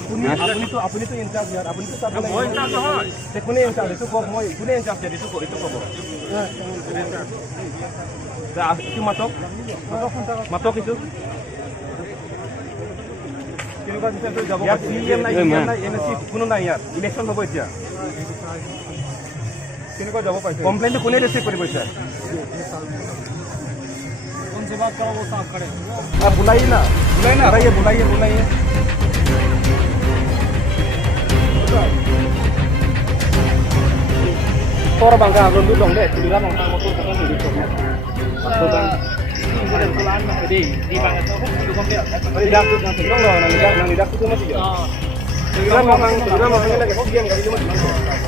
আপুনি তো ইনচাৰ্জ ইয়াৰ আপুনি তো চাব লাগিব মই ইনচাৰ্জ নহয় কোনে ইনচাৰ্জ এইটো কওক মই কোনে ইনচাৰ্জ দিয়ে এইটো ক'ব এইটো মাতক এইটো কেনেকুৱা ডিফেন্সত যাব ইয়াত নাই এমএসি কোনো নাই ইয়াত ইলেকশ্যন হ'ব এতিয়া কেনেকুৱা যাব পাইছে কমপ্লেইনটো কোনে ৰিচিভ কৰিব এতিয়া उनसे बात करो वो साफ करे आप बुलाइए ना बुलाइए Tor bangka belum tuh dong deh, bila bangka motor kita nih di di bangka itu kan lidak tuh nanti dong loh, lidak tuh masih ya. Bila mamang lagi kok diam kali itu masih.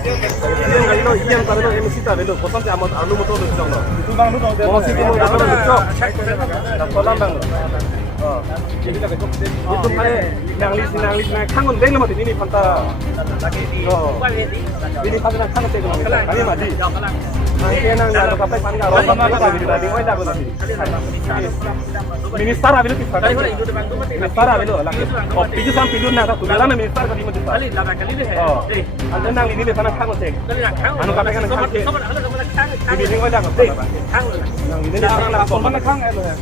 Diam kali lo, diam kali lo MC ta belo, kosan sih amat alu motor tuh dong loh. Itu bang lu dong. Mau sih mau dapat lucu. Kolam bang. Oh, jadi lagi itu nanglis naik kangen deng lemah ini panta. Oh, ini panta kangen deng lemah. Kali mati. Nanti nang jalan kafe panta roh sama lagi di tadi. Oh, jago tadi. Minister abilu kita. Minister abilu lagi. Oh, piju sam piju na tak. Tujuan minister kali mati. Kali lama kali deh. Oh, anda nang ini deh panta kangen deng. Anu kafe kan kangen. Ini ding jago. Kangen. Nang ini orang langsung mana kangen itu ya.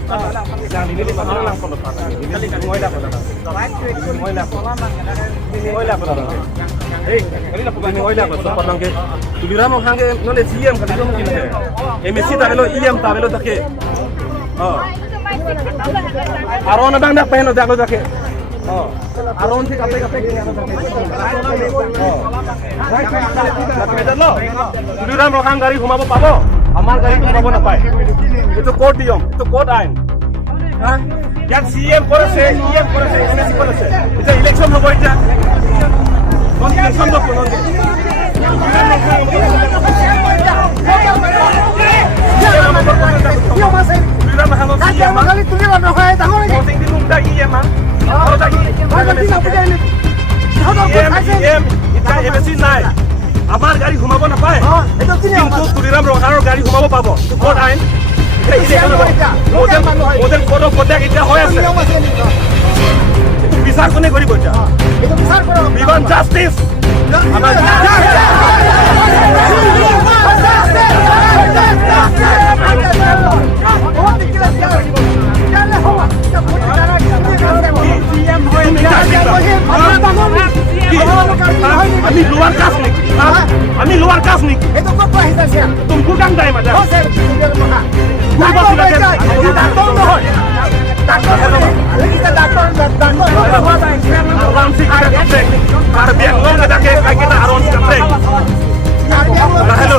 Yang ini di mana langsung. Kali kan ngoy dah pada. Ngoy dah. Ngoy dah pada. Kali lah bukan ngoy dah pada. Pernah ke tuliram orang ke nolak CM kali itu mungkin ke. MSC tak belo IM tak belo tak ke. Oh. Aron abang dah pengen dah tak ke. Oh. Aron sih kape gini ada tak ke. Oh. Tapi betul lo. Tuliram orang gari humabo pabo. Amar gari humabo napai. Itu code diom. Itu code ain. Hah? Yang CM করেছে EM করেছে MSC করেছে এটা election হবে এটা কোন election হবে কোন আমার গাড়ি ঘুমাব নাপায় কিন্তু তুলিরাম রঙার গাড়ি ঘুমাব পাব কোড আইন model kodo koda kita hoya se itu bisa kone gori boja itu bisa kono we want justice amar আমি luar kas nih itu kok bahasa tunggu kang dai mada Hello.